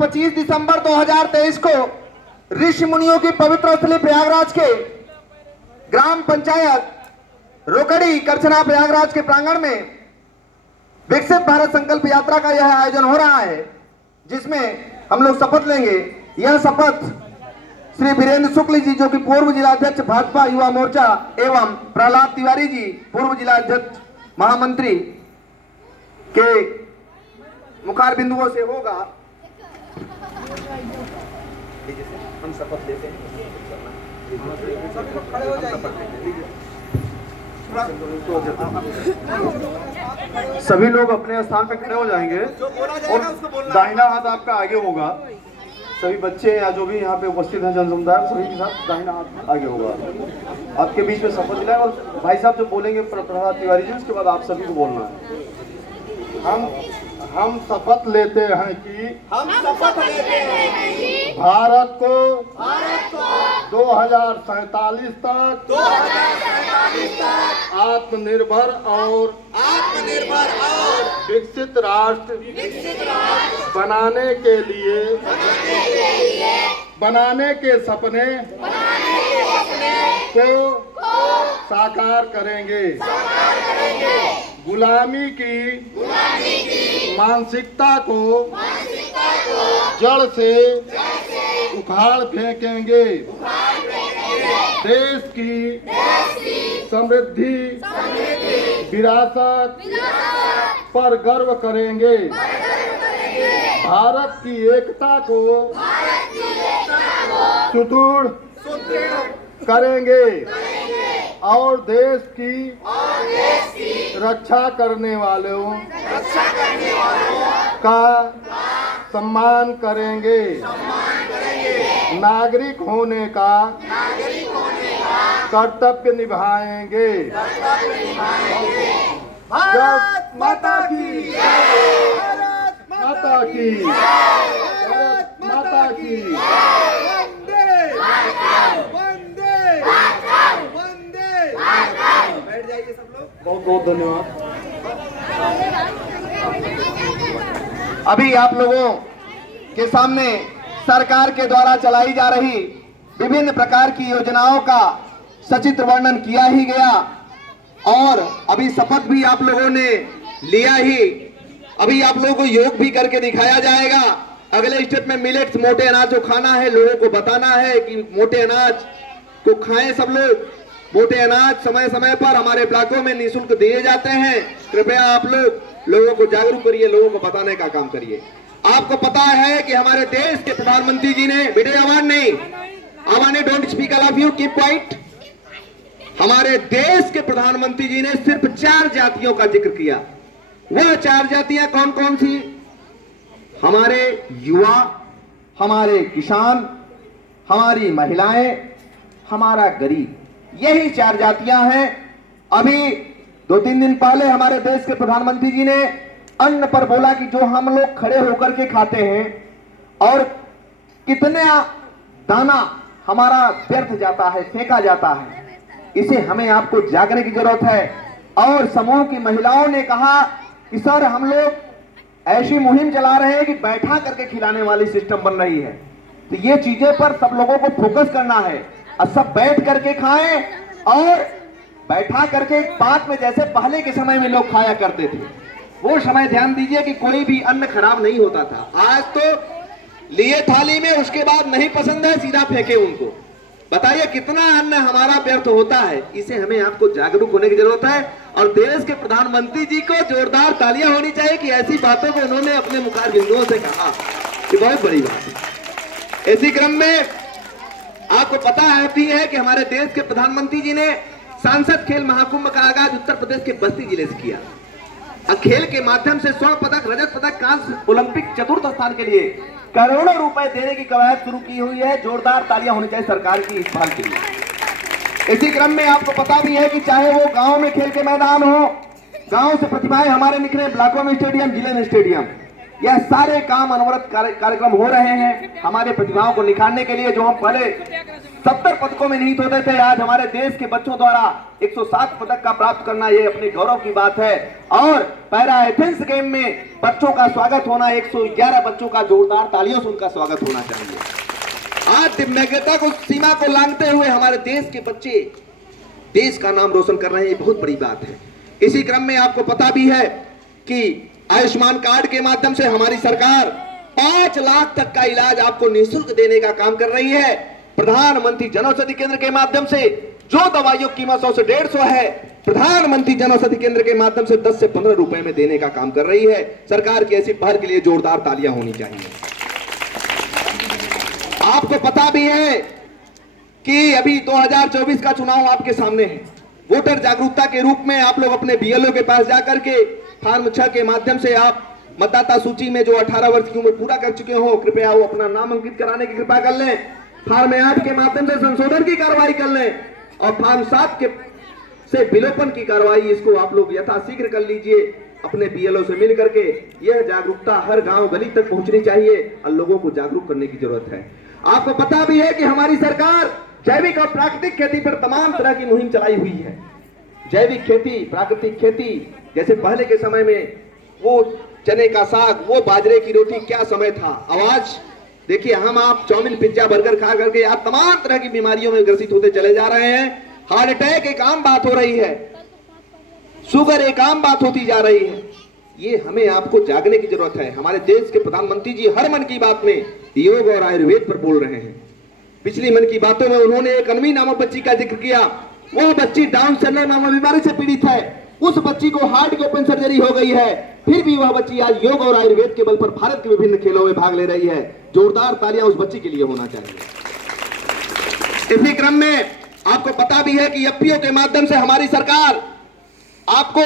25 दिसंबर 2023 को ऋषि मुनियों की पवित्र स्थली प्रयागराज के ग्राम पंचायत रोकड़ी करछना प्रयागराज के प्रांगण में विकसित भारत संकल्प यात्रा का यह आयोजन हो रहा है, जिसमें हम लोग शपथ लेंगे। यह शपथ श्री वीरेंद्र शुक्ल जी, जो कि पूर्व जिलाध्यक्ष भाजपा युवा मोर्चा, एवं प्रहलाद तिवारी जी, पूर्व जिलाध्यक्ष महामंत्री के मुखार बिंदुओं से होगा। हम शपथ लेते हैं। सभी लोग अपने स्थान पर खड़े हो जाएंगे और दाहिना हाथ आपका आगे होगा। सभी बच्चे या जो भी यहाँ पे उपस्थित हैं, जन समुदाय, सभी के साथ दाहिना हाथ आगे होगा। आपके बीच में शपथ दिलाए और भाई साहब जो बोलेंगे प्रहलाद तिवारी जी, उसके बाद आप सभी को बोलना है। हम शपथ लेते हैं कि भारत को 2047 तक आत्मनिर्भर और विकसित राष्ट्र बनाने के सपने को साकार करेंगे। गुलामी की मानसिकता को जड़ से उखाड़ फेंकेंगे। देश की समृद्धि विरासत पर गर्व करेंगे। भारत की एकता को सुदृढ़ करेंगे और देश की रक्षा करने वालों का सम्मान करेंगे। नागरिक होने का कर्तव्य निभाएंगे। भारत माता की, भारत माता की, भारत माता की। बैठ जाइए सब लोग। बहुत बहुत धन्यवाद। अभी आप लोगों के सामने सरकार के द्वारा चलाई जा रही विभिन्न प्रकार की योजनाओं का सचित्र वर्णन किया ही गया और अभी शपथ भी आप लोगों ने लिया ही। अभी आप लोगों को योग भी करके दिखाया जाएगा। अगले स्टेप में मिलेट्स, मोटे अनाज जो खाना है, लोगों को बताना है कि मोटे अनाज को खाएं सब लोग। मोटे अनाज समय समय पर हमारे ब्लॉकों में निःशुल्क दिए जाते हैं। कृपया आप लोगों को जागरूक करिए, लोगों को बताने का काम करिए। आपको पता है कि हमारे देश के प्रधानमंत्री जी ने वीडियो आवाज नहीं, आवाज don't speak all of you, keep quiet. हमारे देश के प्रधानमंत्री जी ने सिर्फ 4 जातियों का जिक्र किया। वह 4 जातियां कौन कौन सी? हमारे युवा, हमारे किसान, हमारी महिलाएं, हमारा गरीब, यही 4 जातियां हैं। अभी 2-3 दिन पहले हमारे देश के प्रधानमंत्री जी ने अन्न पर बोला कि जो हम लोग खड़े होकर के खाते हैं और कितना दाना हमारा व्यर्थ जाता है, फेंका जाता है, इसे हमें आपको जागने की जरूरत है। और समूह की महिलाओं ने कहा कि सर हम लोग ऐसी मुहिम चला रहे हैं कि बैठा करके खिलाने वाली सिस्टम बन रही है। तो ये चीजें पर सब लोगों को फोकस करना है और सब बैठ करके खाएं और बैठा करके बात में, जैसे पहले के समय में लोग खाया करते थे, वो समय ध्यान दीजिए कि कोई भी अन्न खराब नहीं होता था। आज तो लिए थाली में, उसके बाद नहीं पसंद है सीधा फेंके उनको। बताइए कितना अन्न हमारा व्यर्थ होता है। इसे हमें आपको जागरूक होने की जरूरत है और देश के प्रधानमंत्री जी को जोरदार तालियां होनी चाहिए कि ऐसी बातों को उन्होंने अपने मुखार बिंदुओं से कहा। ये बहुत बड़ी बात है। इसी क्रम में आपको पता है कि हमारे देश के प्रधानमंत्री जी ने सांसद खेल महाकुंभ का आगाज उत्तर प्रदेश के बस्ती जिले से किया। खेल के माध्यम से स्वर्ण पदक, रजत पदक, कांस्य ओलंपिक चतुर्थ स्थान के लिए करोड़ों रुपए देने की कवायद शुरू की हुई है। जोरदार तालियां होनी चाहिए सरकार की इस पहल के लिए। इसी क्रम में आपको पता भी है कि चाहे वो गांव में खेल के मैदान हो, गांव से प्रतिभाएं हमारे निकले, ब्लॉकों में स्टेडियम, जिले में स्टेडियम, यह सारे काम अनवरत कार्यक्रम हो रहे हैं हमारे प्रतिभाओं को निखारने के लिए। जो हम पहले 70 पदकों में निहित होते थे, आज हमारे देश के बच्चों द्वारा 107 पदक का प्राप्त करना ये अपने गौरव की बात है। और पैरा एथेंस गेम में बच्चों का स्वागत होना, 111 बच्चों का जोरदार तालियों से उनका स्वागत होना चाहिए। आज दिव्यांगता को सीमा को लांघते हुए हमारे देश के बच्चे देश का नाम रोशन कर रहे हैं, ये बहुत बड़ी बात है। इसी क्रम में आपको पता भी है कि आयुष्मान कार्ड के माध्यम से हमारी सरकार 5 लाख तक का इलाज आपको निःशुल्क देने का काम कर रही है। प्रधानमंत्री जनौषधि केंद्र के माध्यम से जो दवाइयों की कीमत 100 से 150 है, प्रधानमंत्री जनौषधि केंद्र के माध्यम से 10 से 15 रुपए में देने का काम कर रही है। सरकार की ऐसी पहल के लिए जोरदार तालियां होनी चाहिए। आपको पता भी है कि अभी 2024 का चुनाव आपके सामने है। वोटर जागरूकता के रूप में आप लोग अपने बीएलओ के पास जाकर के फॉर्म 6 के माध्यम से आप मतदाता सूची में जो 18 वर्ष की उम्र पूरा कर चुके हो, कृपया वो अपना नाम अंकित कराने की कृपा कर लें। फॉर्म 8 के माध्यम से संशोधन की कार्रवाई कर लें और फॉर्म 7 के से विलोपन की कार्रवाई, इसको आप लोग यथाशीघ्र कर लीजिए अपने बीएलओ से मिल करके। यह जागरूकता हर गांव गली तक पहुंचनी चाहिए और लोगों को जागरूक करने की जरूरत है। आपको पता भी है कि हमारी सरकार जैविक और प्राकृतिक खेती पर तमाम तरह की मुहिम चलाई हुई है। जैविक खेती, प्राकृतिक खेती, जैसे पहले के समय में वो चने का साग, वो बाजरे की रोटी, क्या समय था। आवाज देखिए, हम आप चाउमीन, पिज्जा, बर्गर खा करके आज तमाम तरह की बीमारियों में ग्रसित होते चले जा रहे हैं। हार्ट अटैक एक आम बात हो रही है, शुगर एक आम बात होती जा रही है। ये हमें आपको जागने की जरूरत है। हमारे देश के प्रधानमंत्री जी हर मन की बात में योग और आयुर्वेद पर बोल रहे हैं। पिछली मन की बातों में उन्होंने एक अनवी नामक बच्ची का जिक्र किया। वो बच्ची डाउन सिंड्रोम नामक बीमारी से पीड़ित है। उस बच्ची को हार्ट की ओपन सर्जरी हो गई है, फिर भी वह बच्ची आज योग और आयुर्वेद के बल पर भारत के विभिन्न खेलों में भाग ले रही है। जोरदार तालियां उस बच्ची के लिए होना चाहिए। इसी क्रम में आपको पता भी है कि एफपीओ के माध्यम से हमारी सरकार आपको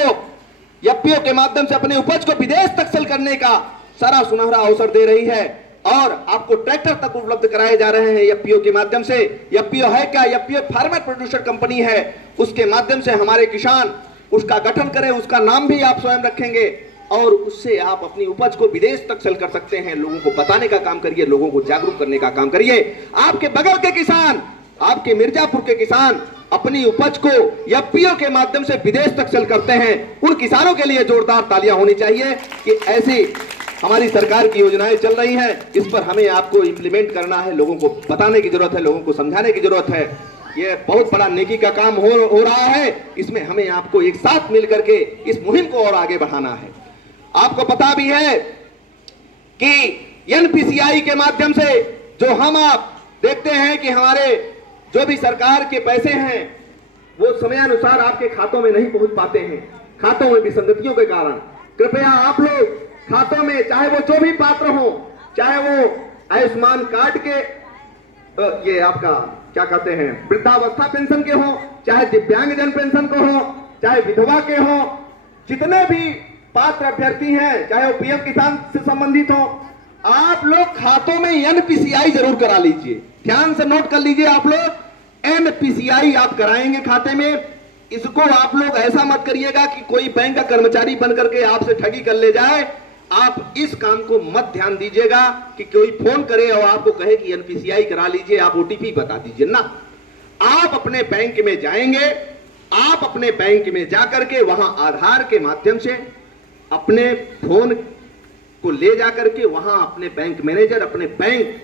एफपीओ के माध्यम से अपने उपज को विदेश तक सेल करने का सारा सुनहरा अवसर दे रही है और आपको ट्रैक्टर तक उपलब्ध कराए जा रहे हैं एफपीओ के माध्यम से। एफपीओ है क्या? एफपीओ फार्मर प्रोड्यूसर कंपनी है। उसके माध्यम से हमारे किसान उसका गठन करें, उसका नाम भी आप स्वयं रखेंगे और उससे आप अपनी उपज को विदेश तक सेल कर सकते हैं। लोगों को बताने का काम करिए, लोगों को जागरूक करने का काम करिए। आपके बगल के किसान, आपके मिर्जापुर के किसान अपनी उपज को एफपीओ के माध्यम से विदेश तक सेल करते हैं। उन किसानों के लिए जोरदार तालियां होनी चाहिए कि ऐसी हमारी सरकार की योजनाएं चल रही हैं, इस पर हमें आपको इंप्लीमेंट करना है, लोगों को बताने की जरूरत है, लोगों को समझाने की जरूरत है। ये बहुत बड़ा नेकी का काम हो रहा है। इसमें हमें आपको एक साथ मिलकर के इस मुहिम को और आगे बढ़ाना है। आपको पता भी है कि एनपीसीआई के माध्यम से जो हम आप देखते हैं कि हमारे जो भी सरकार के पैसे हैं वो समयानुसार आपके खातों में नहीं पहुंच पाते हैं, खातों में विसंगतियों के कारण। कृपया आप लोग खातों में, चाहे वो जो भी पात्र हो, चाहे वो आयुष्मान कार्ड के ये आपका क्या कहते हैं वृद्धावस्था पेंशन के हो, चाहे दिव्यांगजन पेंशन को हो, चाहे विधवा के हो, जितने भी पात्र अभ्यर्थी हैं, चाहे वो पीएम किसान से संबंधित हो, आप लोग खातों में एनपीसीआई जरूर करा लीजिए। ध्यान से नोट कर लीजिए, आप लोग एनपीसीआई आप कराएंगे खाते में। इसको आप लोग ऐसा मत करिएगा कि कोई बैंक का कर्मचारी बन करके आपसे ठगी कर ले जाए। आप इस काम को मत ध्यान दीजिएगा कि कोई फोन करे और आपको कहे कि एनपीसीआई करा लीजिए, आप ओटीपी बता दीजिए ना। आप अपने बैंक में जाएंगे, आप अपने बैंक में जाकर के वहां आधार के माध्यम से अपने फोन को ले जाकर के वहां अपने बैंक मैनेजर, अपने बैंक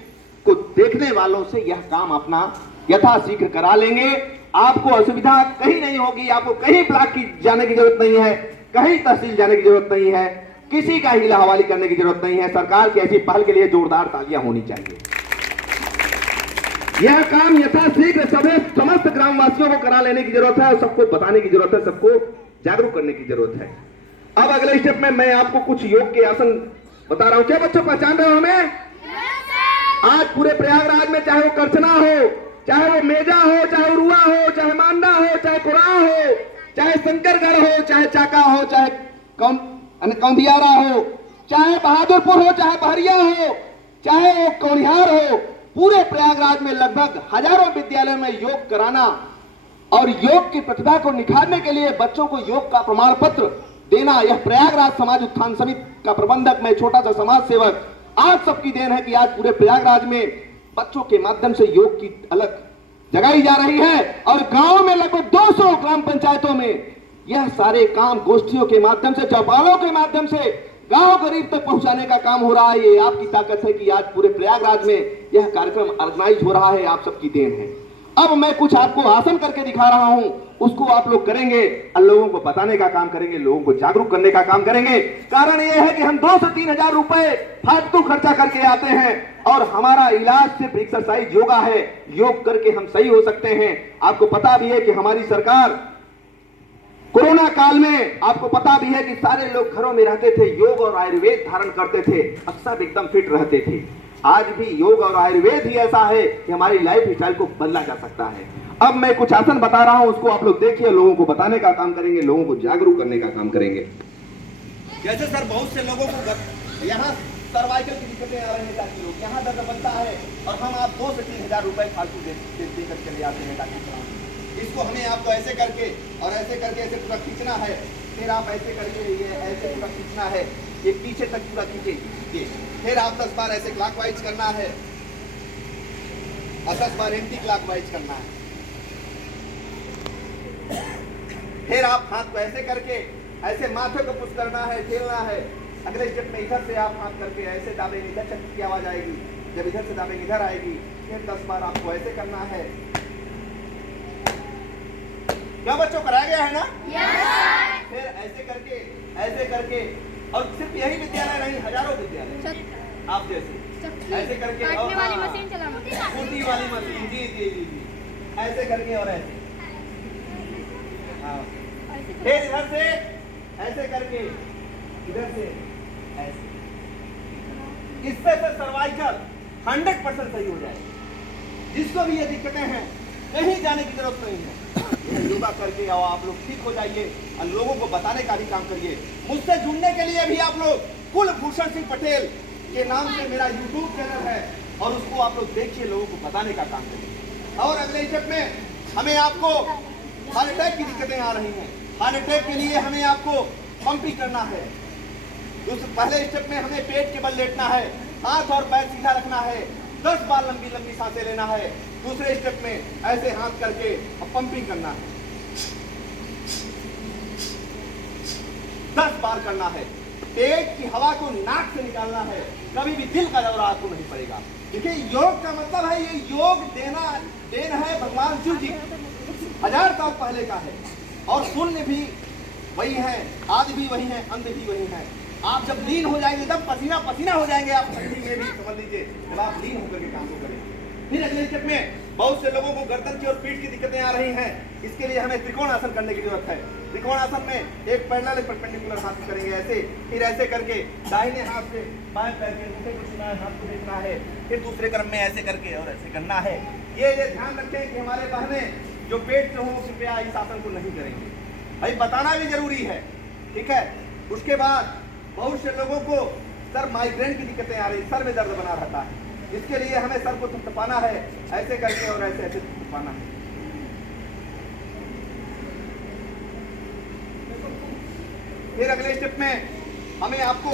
को देखने वालों से यह काम अपना यथाशीघ्र करा लेंगे। आपको असुविधा कहीं नहीं होगी, आपको कहीं ब्लॉक की जाने की जरूरत नहीं है, कहीं तहसील जाने की जरूरत नहीं है, किसी का हिला हवाली करने की जरूरत नहीं है। सरकार की ऐसी पहल के लिए जोरदार तालियां होनी चाहिए। यह काम यथाशीघ्र समस्त ग्रामवासियों को करा लेने की जरूरत है और सबको बताने की जरूरत है, सबको जागरूक करने की जरूरत है। अब अगले स्टेप में मैं आपको कुछ योग के आसन बता रहा हूं। क्या बच्चों पहचान रहे हो हमें? आज पूरे प्रयागराज में चाहे वो करछना हो, चाहे वो मेजा हो, चाहे वो रुआ हो, चाहे मांडा हो, चाहे कुराह हो, चाहे शंकरगढ़ हो, चाहे चाका हो, चाहे कौंधियारा हो, चाहे बहादुरपुर हो, चाहे बहरिया हो, चाहे वो कौनिहार हो, पूरे प्रयागराज में लगभग हजारों विद्यालयों में योग कराना और योग की प्रतिभा को निखारने के लिए बच्चों को योग का प्रमाण पत्र देना, यह प्रयागराज समाज उत्थान समिति का प्रबंधक, मैं छोटा सा समाज सेवक, आप सबकी देन है कि आज पूरे प्रयागराज में बच्चों के माध्यम से योग की अलग जगाई जा रही है और गांव में लगभग 200 ग्राम पंचायतों में यह सारे काम गोष्ठियों के माध्यम से, चौपालों के माध्यम से गांव गरीब तक पहुंचाने का काम हो रहा है। ये आपकी ताकत है कि आज पूरे प्रयागराज में यह कार्यक्रम ऑर्गेनाइज हो रहा है, आप सबकी देन है। अब मैं कुछ आपको आसन करके दिखा रहा हूं, उसको आप लोग करेंगे और लोगों को बताने का काम करेंगे, लोगों को जागरूक करने का काम करेंगे। कारण यह है कि हम 2 से 3 हजार रुपए फालतू खर्चा करके आते हैं और हमारा इलाज सिर्फ एक्सरसाइज योगा है। योग करके हम सही हो सकते हैं। आपको पता भी है कि हमारी सरकार कोरोना काल में, आपको पता भी है कि सारे लोग घरों में रहते थे, योग और आयुर्वेद धारण करते थे और सब एकदम फिट रहते थे। आज भी योग और आयुर्वेद ही ऐसा है कि हमारी लाइफ स्टाइल को बदला जा सकता है। अब मैं कुछ आसन बता रहा हूं, उसको आप लोग देखिए, लोगों को बताने का काम करेंगे, लोगों को जागरूक करने का काम करेंगे। जैसे सर बहुत से लोगों को यहाँ सर्वाइकल की दिक्कतें आ रही है, ताकि लोग यहाँ दर्द बनता है और हम आप 2 से 3 हजार रुपए फालतू दे कर चले आते हैं ताकि इसको हमें आपको ऐसे करके और ऐसे करके ऐसे पूरा खींचना है। फिर आप ऐसे करके ये ऐसे पूरा खींचना है, ये पीछे तक पूरा खींचे। फिर आप 10 बार ऐसे क्लॉकवाइज करना है और 10 बार एंटी क्लॉकवाइज करना है। फिर आप हाथ को ऐसे करके ऐसे माथे को पुश करना है, खेलना है। अगले स्टेप में इधर से आप हाथ करके ऐसे दाबेंगे, इधर चक्की की आवाज आएगी। जब इधर से दाबेंगे इधर आएगी। फिर 10 बार आपको ऐसे करना है। क्या बच्चों कराया गया है ना? yes! फिर ऐसे करके और सिर्फ यही विद्यालय नहीं, हजारों विद्यालय आप जैसे ऐसे करके और काटने वाली मशीन चलाना, कूटी वाली मशीन, जी जी जी जी, ऐसे करके और ऐसे, हाँ। फिर इधर से ऐसे करके, इधर से ऐसे। इससे सर्वाइकल 100% सही हो जाएगा। जिसको भी ये दिक्कतें हैं, कहीं जाने की जरूरत नहीं है। योगा करके और आप लोग ठीक हो जाइए और लोगों को बताने का भी काम करिए। मुझसे जुड़ने के लिए भी आप लोग कुलभूषण सिंह पटेल के नाम से मेरा यूट्यूब चैनल है और उसको आप लोग देखिए, लोगों को बताने का काम करिए। और अगले स्टेप में हमें आपको हार्ट अटैक की दिक्कतें आ रही हैं, हार्ट अटैक के लिए हमें आपको पंपिंग करना है। उस पहले स्टेप में हमें पेट के बल लेटना है, हाथ और पैर सीधा रखना है, 10 बार लंबी लंबी सांसें लेना है। दूसरे स्टेप में ऐसे हाथ करके और पंपिंग करना है, 10 बार करना है। पेट की हवा को नाक से निकालना है, कभी भी दिल का दौरा आपको नहीं पड़ेगा। देखिए योग का मतलब है, ये योग देन है भगवान शिव जी, 1000 साल पहले का है। और शून्य भी वही है, आदि भी वही है, अंत भी वही है। आप जब लीन हो जाएंगे, एकदम पसीना पसीना हो जाएंगे आप ठंडी में भी, समझ लीजिए, जब आप लीन होकर के काम को करेंगे। फिर अगले स्टेप में बहुत से लोगों को गर्दन की और पीठ की दिक्कतें आ रही हैं, इसके लिए हमें त्रिकोण आसन करने की जरूरत है। त्रिकोण आसन में एक पैरेलल एक परपेंडिकुलर हाथ करेंगे ऐसे, फिर ऐसे करके दाहिने हाथ से बाएं पैर के अंगूठे को छूना है, हाथ को देखना है, फिर दूसरे क्रम में ऐसे करके और ऐसे करना है। ये ध्यान रखें कि हमारे बहनें जो पेट से हो कृपया इस आसन को नहीं करेंगे, भाई बताना भी जरूरी है, ठीक है। उसके बाद बहुत से लोगों को सर माइग्रेन की दिक्कतें आ रही, सर में दर्द बना रहता है, इसके लिए हमें सर को थपथपाना है, ऐसे करके और ऐसे ऐसे थपथपाना है। फिर अगले स्टेप में हमें आपको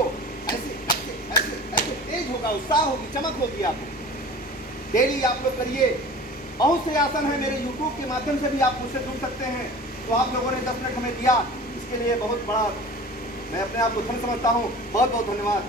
ऐसे ऐसे ऐसे ऐसे तेज होगा, उत्साह होगी, चमक होगी। आपको डेली आप लोग करिए। बहुत से आसन है, मेरे YouTube के माध्यम से भी आप मुझसे जुड़ सकते हैं। तो आप लोगों ने 10 मिनट हमें दिया, इसके लिए बहुत बड़ा मैं अपने आप को धन्य समझता हूँ। बहुत बहुत धन्यवाद।